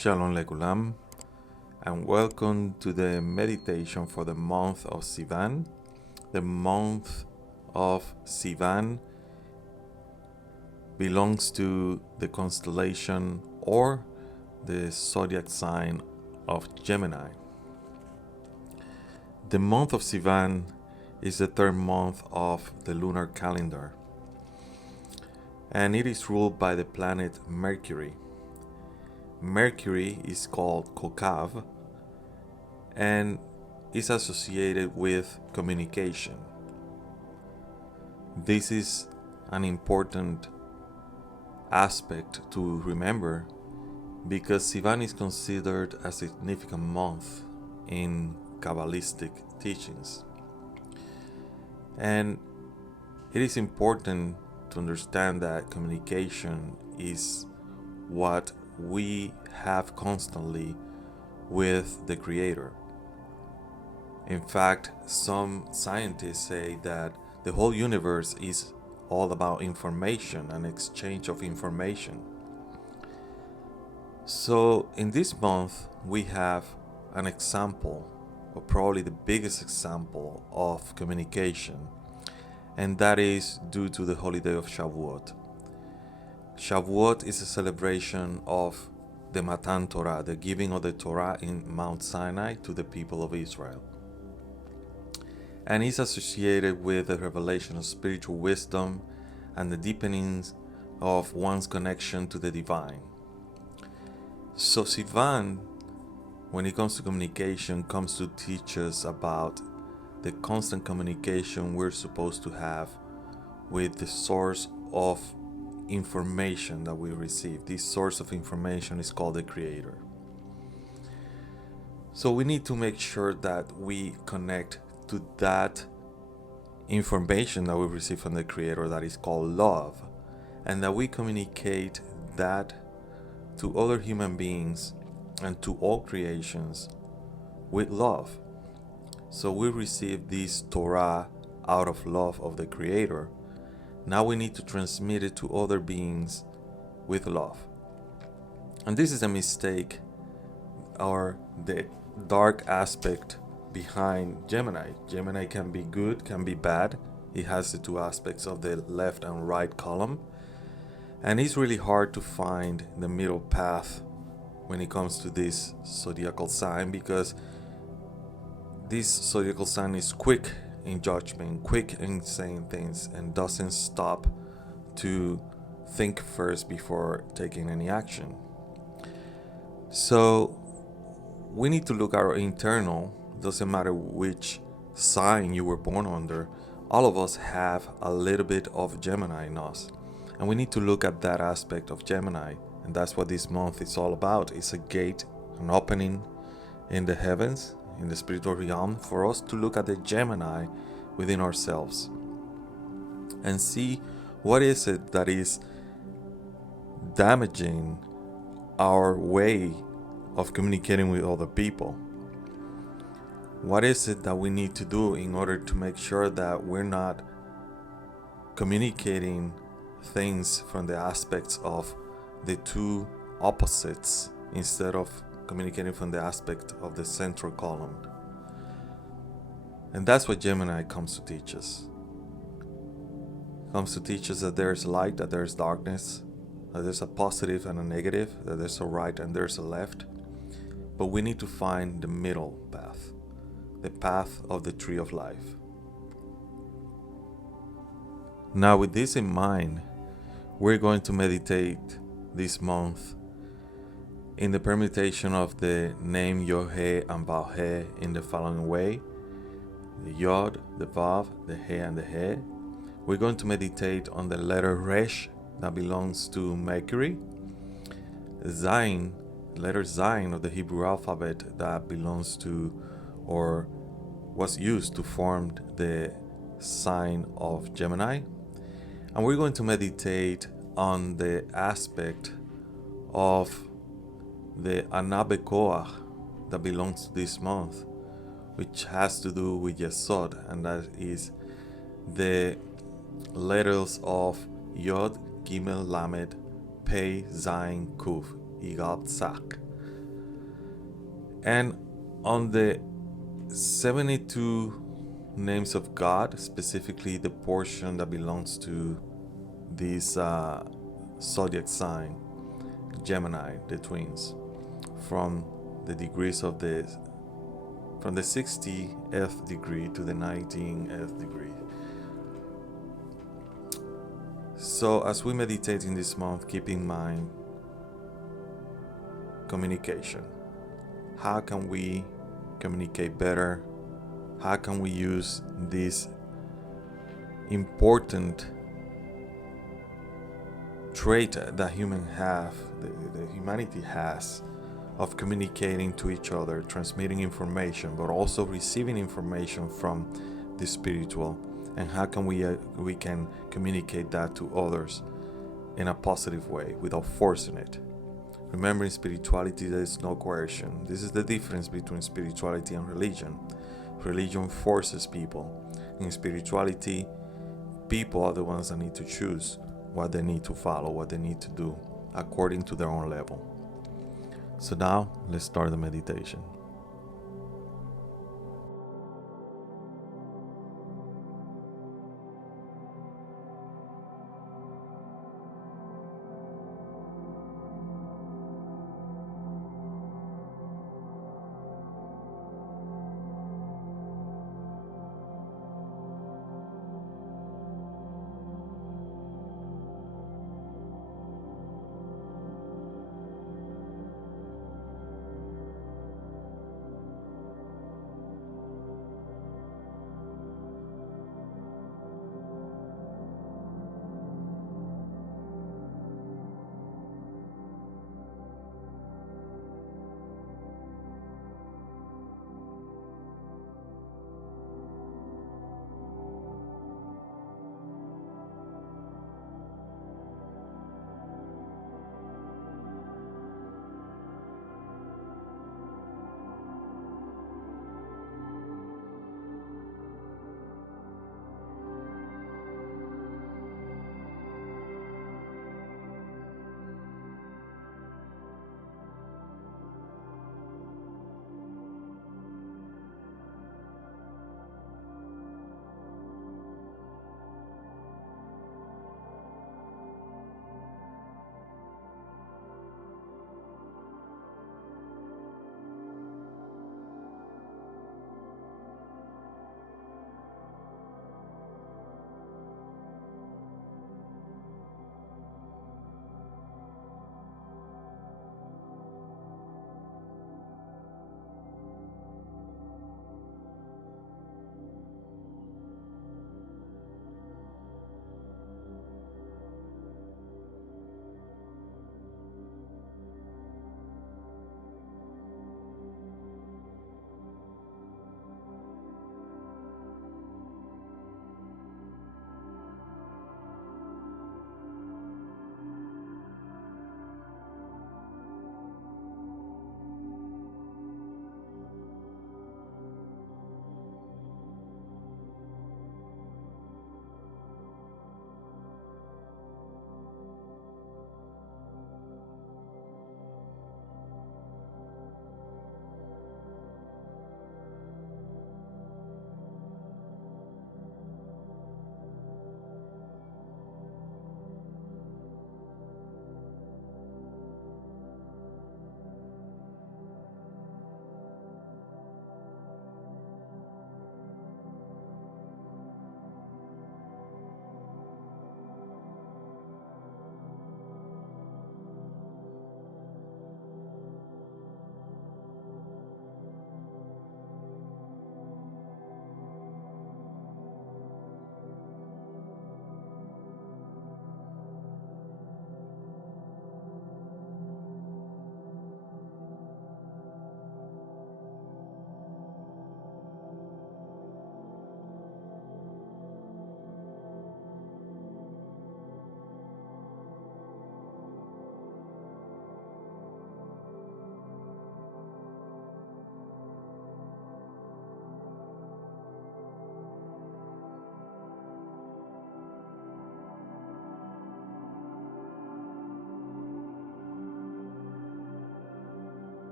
Shalom Lekulam, and welcome to the meditation for the month of Sivan. The month of Sivan belongs to the constellation or the zodiac sign of Gemini. The month of Sivan is the third month of the lunar calendar, and it is ruled by the planet Mercury. Mercury is called Kokav and is associated with communication. This is an important aspect to remember because Sivan is considered a significant month in Kabbalistic teachings. And it is important to understand that communication is what we have constantly with the Creator. In fact, some scientists say that the whole universe is all about information and exchange of information. So in this month, we have an example, or probably the biggest example of communication, and that is due to the holiday of Shavuot. Shavuot is a celebration of the Matan Torah, the giving of the Torah in Mount Sinai to the people of Israel. And is associated with the revelation of spiritual wisdom and the deepening of one's connection to the divine. So Sivan, when it comes to communication, comes to teach us about the constant communication we're supposed to have with the source of information that we receive. This source of information is called the Creator. So we need to make sure that we connect to that information that we receive from the Creator that is called love, and that we communicate that to other human beings and to all creations with love. So we receive this Torah out of love of the Creator. Now we need to transmit it to other beings with love. And this is a mistake, or the dark aspect behind Gemini. Gemini can be good, can be bad. It has the two aspects of the left and right column. And it's really hard to find the middle path when it comes to this zodiacal sign, because this zodiacal sign is quick in judgment, quick in saying things, and doesn't stop to think first before taking any action. So we need to look at our internal. Doesn't matter which sign you were born under, all of us have a little bit of Gemini in us, and we need to look at that aspect of Gemini. And that's what this month is all about. It's a gate, an opening in the heavens, in the spiritual realm, for us to look at the Gemini within ourselves and see what is it that is damaging our way of communicating with other people. What is it that we need to do in order to make sure that we're not communicating things from the aspects of the two opposites instead of communicating from the aspect of the central column? And that's what Gemini comes to teach us. It comes to teach us that there's light, that there's darkness, that there's a positive and a negative, that there's a right and there's a left. But we need to find the middle path, the path of the tree of life. Now, with this in mind, we're going to meditate this month in the permutation of the name Yod-He and Vav-He in the following way: the Yod, the Vav, the He, and the He. We're going to meditate on the letter Resh that belongs to Mercury, Zayin, letter Zayin of the Hebrew alphabet that belongs to, or was used to form the sign of Gemini. And we're going to meditate on the aspect of the Anabekoach that belongs to this month, which has to do with Yesod, and that is the letters of Yod, Gimel, Lamed, Pei, Zayin, Kuf, Igab, Tzak. And on the 72 names of God, specifically the portion that belongs to this zodiac sign, Gemini, the twins, from the degrees of from the 60th degree to the 19th degree. So as we meditate in this month, keep in mind communication. How can we communicate better? How can we use this important trait that humanity has, of communicating to each other, transmitting information, but also receiving information from the spiritual, and how can we can communicate that to others in a positive way without forcing it. Remember, in spirituality there is no coercion. This is the difference between spirituality and religion. Religion forces people. In spirituality, people are the ones that need to choose what they need to follow, what they need to do according to their own level. So now let's start the meditation.